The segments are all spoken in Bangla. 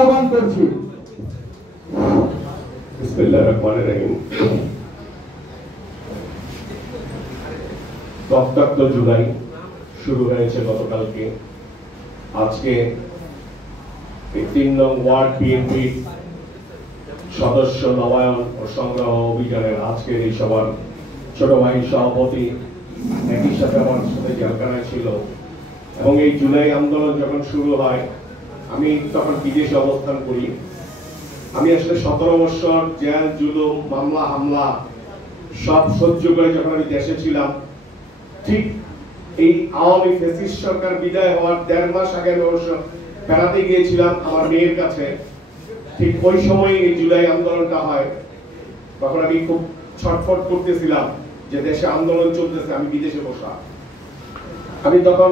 আহ্বান করছি। বিসমিল্লাহির রহমানির রহিম। রক্তাক্ত জুলাই শুরু হয়েছে গতকালকে। আজকে ৩ নং ওয়ার্ড বিএনপি সদস্য নবায়ন ও সংগ্রহ অভিযানের আজকের এই সভার ছোট ভাই সভাপতি একই সাথে আমার সাথে জেলখানায় ছিল এবং এই জুলাই আন্দোলন যখন শুরু হয় আমি তখন বিদেশে অবস্থান করি। আমি আসলে 17 বছর জেল জুলুম মামলা হামলা সব সহ্য করে যখন আমি দেশে ছিলাম, ঠিক এই আওয়ামী ফ্যাসিস্ট সরকার বিদায় হওয়ার 1.5 মাস আগে আমি অবশ্য বেড়াতে গিয়েছিলাম আমার মেয়ের কাছে। ঠিক ওই সময় এই জুলাই আন্দোলনটা হয়। তখন আমি খুব ছটফট করতেছিলাম যে দেশে আন্দোলন চলতেছে, আমি বিদেশে বসা। আমি তখন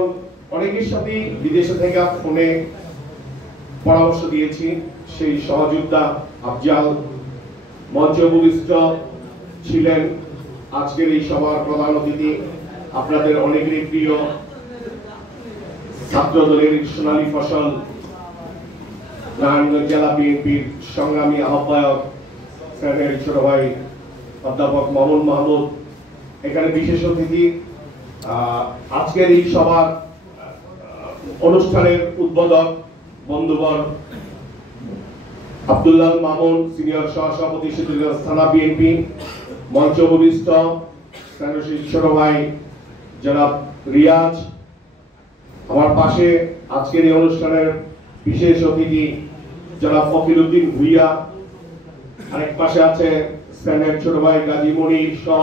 অনেকের সাথেই বিদেশে থেকে ফোনে পরামর্শ দিয়েছি। সেই সহযোদ্ধা আফজাল মঞ্চ উপবিষ্ট ছিলেন। আজকের এই সভার প্রধান অতিথি আপনাদের অনেকেরই প্রিয় ছাত্র দলের সোনালী ফসল নারায়ণগঞ্জ জেলা বিএনপির সংগ্রামী আহ্বায়ক স্যারের ছোট ভাই অধ্যাপক মামুন মাহমুদ, এখানে বিশেষ অতিথি আজকের এই সভার অনুষ্ঠানের উদ্বোধক বন্ধুবর আব্দুল্লাহ মামুন সিনিয়র সহসভাপতি সিদ্ধিরগঞ্জ থানা বিএনপি, মঞ্চ উপবিষ্ট ছোট ভাই জনাব রিয়াজ, আমার পাশে আজকের এই অনুষ্ঠানের বিশেষ অতিথি জনাব ফকির উদ্দিন ভুইয়া, আরেক পাশে আছে স্যানের ছোট ভাই গাজী মনি সহ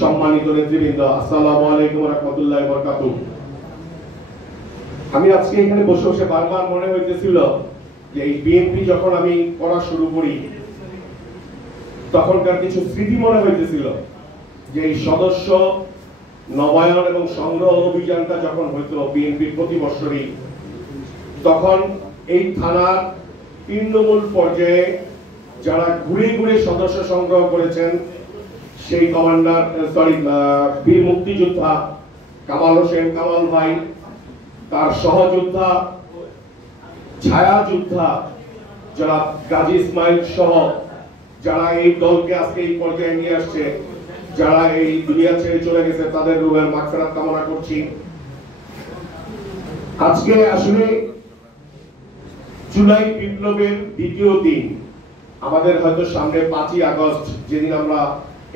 সম্মানিত নেতৃবৃন্দ, আসসালামু আলাইকুম ওয়া রাহমাতুল্লাহি ওয়া বারাকাতুহু। আমি আজকে এখানে বসে বসে বারবার মনে হইতেছিল যে এই বিএনপি যখন আমি পড়া শুরু করি তখনকার কিছু স্মৃতি মনে হইতেছিল যে এই সদস্য নবায়ন এবং সংগ্রহ অভিযানটা যখন হইতো বিএনপির প্রতি বছরই, তখন এই থানার তৃণমূল পর্যায়ে যারা ঘুরে ঘুরে সদস্য সংগ্রহ করেছেন সেই কমান্ডার বীর মুক্তিযোদ্ধা কামাল হোসেন কামাল ভাই, তার সহযোদ্ধা ছায়া যোদ্ধা যারা গাজী ইসমাইল সহ যারা এই দলকে আজকে এই পর্যায়ে নিয়ে আসছে, যারা এই দুনিয়া ছেড়ে চলে গেছে তাদের রুহের মাগফিরাত কামনা করছি। আজকে আসলে জুলাই বিপ্লবের দ্বিতীয় দিন। আমাদের হয়তো সামনে 5ই আগস্ট যেদিন আমরা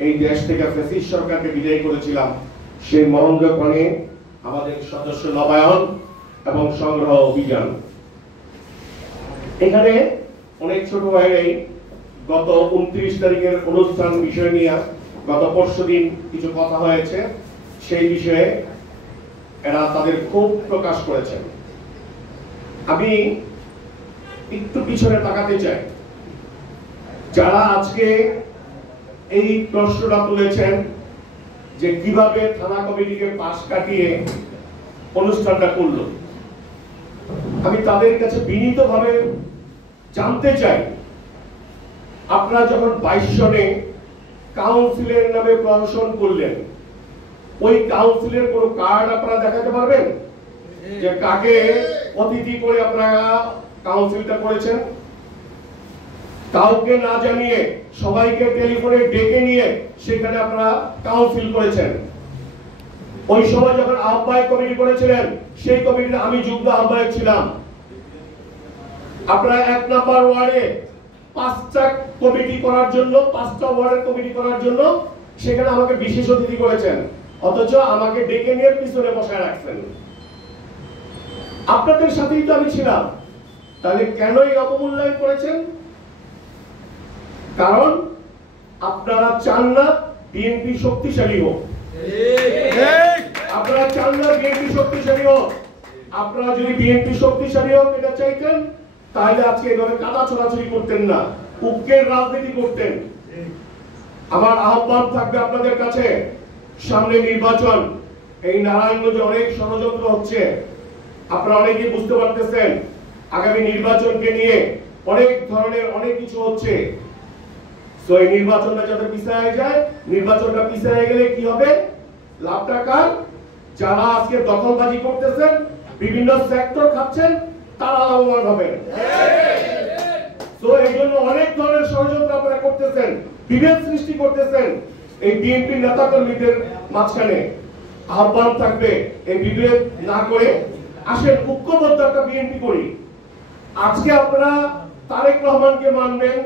এই দেশ থেকে ফ্যাসিস্ট সরকারকে বিদায় করেছিলাম, সেই মরণক্ষণে আমাদের সদস্য নবায়ন এবং সংগ্রহ অভিযান। এখানে অনেক ছোট ভাইরাই গত 29 তারিখের অনুষ্ঠান বিষয় নিয়ে গত পরশুদিন কিছু কথা হয়েছে, সেই বিষয়ে এরা তাদের ক্ষোভ প্রকাশ করেছেন। আমি একটু পিছনে তাকাতে চাই। যারা আজকে এই প্রশ্নটা তুলেছেন যে কিভাবে থানা কমিটিকে পাশ কাটিয়ে অনুষ্ঠানটা করলো, আমি তাদের কাছে বিনীতভাবে জানতে চাই, আপনারা যখন 22 সনে কাউন্সিলের নামে প্রহসন করলেন, ওই কাউন্সিলের কোনো কার্ড আপনারা দেখাতে পারবেন যে কাকে অতিথি করে আপনারা কাউন্সিলটা করেছেন? কাউকে না জানিয়ে সবাইকে টেলিফোনে ডেকে নিয়ে সেখানে আপনারা কাউন্সিল করেছেন। ওই সময় যখন আহ্বায়ক কমিটি করেছিলেন সেই কমিটিতে আমি যুগ্ম আহ্বায়ক ছিলাম। আপনারা 1 নম্বর ওয়ার্ডে 5টা কমিটি করার জন্য 5টা ওয়ার্ডের কমিটি করার জন্য সেখানে আমাকে বিশেষ অতিথি করেছেন, অথচ আমাকে ডেকে নিয়ে পিছনে বসায় রাখছেন। আপনাদের সাথেই তো আমি ছিলাম, তাহলে কেন এই অবমূল্যায়ন করেছেন? কারণ আপনারা চান না বিএনপি শক্তিশালী হোক। আপনারা চান না বিএনপি শক্তিশালী হোক। আপনারা যদি বিএনপি শক্তিশালী হোক এটা চাইতেন, তাহলে আজকে এভাবে কাদা ছোড়াছুড়ি করতেন না, উক্কের রাজনীতি করতেন। আমার আহ্বান থাকবে আপনাদের কাছে, সামনে নির্বাচন, এই নারায়ণগঞ্জে অনেক ষড়যন্ত্র হচ্ছে, আপনারা অনেকেই বুঝতে পারতেছেন। আগামী নির্বাচনকে নিয়ে অনেক ধরনের অনেক কিছু হচ্ছে। তো এই নির্বাচনটা যাতে পিছায় যায়, নির্বাচনটা পিছায় গেলে কি হবে? লাভটা কার? যারা আজকে দখলবাজি করতেছেন, বিভিন্ন সেক্টর খাচ্ছেন, তারা লাভবান হবেন। তো এই জন্য অনেক ধরনের ষড়যন্ত্র আপনারা করতেছেন, বিভেদ সৃষ্টি করতেছেন এই বিএনপি নেতা কর্মীদের মাঝখানে। আহ্বান থাকবে এই বিভেদ না করে আসেন ঐক্যবদ্ধ একটা বিএনপি করি। আজকে আপনারা তারেক রহমানকে মানবেন,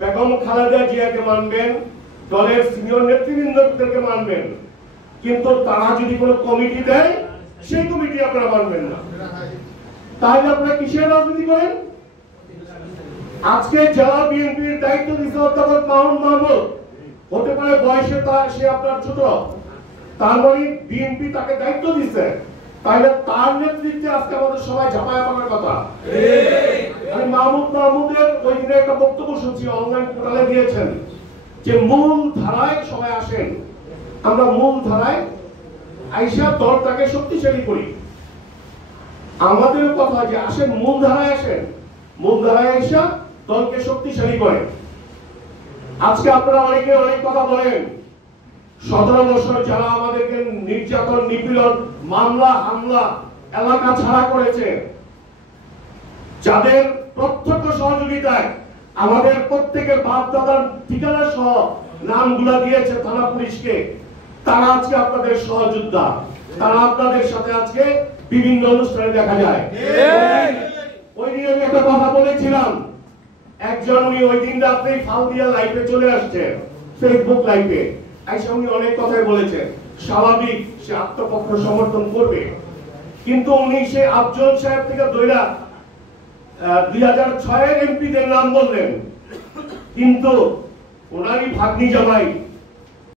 বেগম খালেদা জিয়াকে মানবেন, দলের সিনিয়র নেতৃবৃন্দদেরকে মানবেন, কিন্তু তারা যদি কোনো কমিটি দেয় সেই কমিটি আপনারা মানবেন না। তাহলে আপনারা কিসের রাজনীতি করেন? আজকে জেলা বিএনপির দায়িত্ব দিচ্ছে অধ্যাপক মাহমুদ মাহমুদ, হতে পারে বয়সে সে আপনার ছোট, তার মানে বিএনপি তাকে দায়িত্ব দিচ্ছে, তাহলে তার নেতৃত্বে আজকে আমাদের সবাই ঝাঁপায় পড়ার কথা। আমি মাহমুদ মাহমুদের ওই দিনে একটা বক্তব্য শুনছি, অনলাইন পোর্টালে দিয়েছেন যে মূল ধারায় সবাই আসেন, আমরা মূল ধারায় আইসা দলটাকে শক্তিশালী করি। আমাদেরও কথা যে আসেন মূল ধারায় আসেন, মূল ধারায় আইসা দলকে শক্তিশালী করেন। আজকে আপনারা অনেকে অনেক কথা বলেন, 17 বছর যারা আমাদেরকে নির্যাতন নিপীড়ন মামলা হামলা এলাকা ছাড়া করেছে, যাদের প্রত্যক্ষ সহযোগিতায় আমাদের প্রত্যেকের বাপ দাদার ঠিকানা সহ নামগুলা দিয়েছে থানা পুলিশকে, তারা আজকে আপনাদের সহযোদ্ধা, তারা আপনাদের সাথে আজকে বিভিন্ন অনুষ্ঠানে দেখা যায়। ওই দিন আমি একটা কথা বলেছিলাম, একজন উনি ওই দিন রাত্রে ফাল দিয়া লাইভে চলে আসছে, ফেসবুক লাইভে আইসা উনি অনেক কথাই বলেছেন, স্বাভাবিক সে আত্মপক্ষ সমর্থন করবে, কিন্তু উনি সে আফজল সাহেব থেকে দইরা 2006 এর এমপিদের নাম বললেন, কিন্তু ওনারই ভাগ্নি জামাই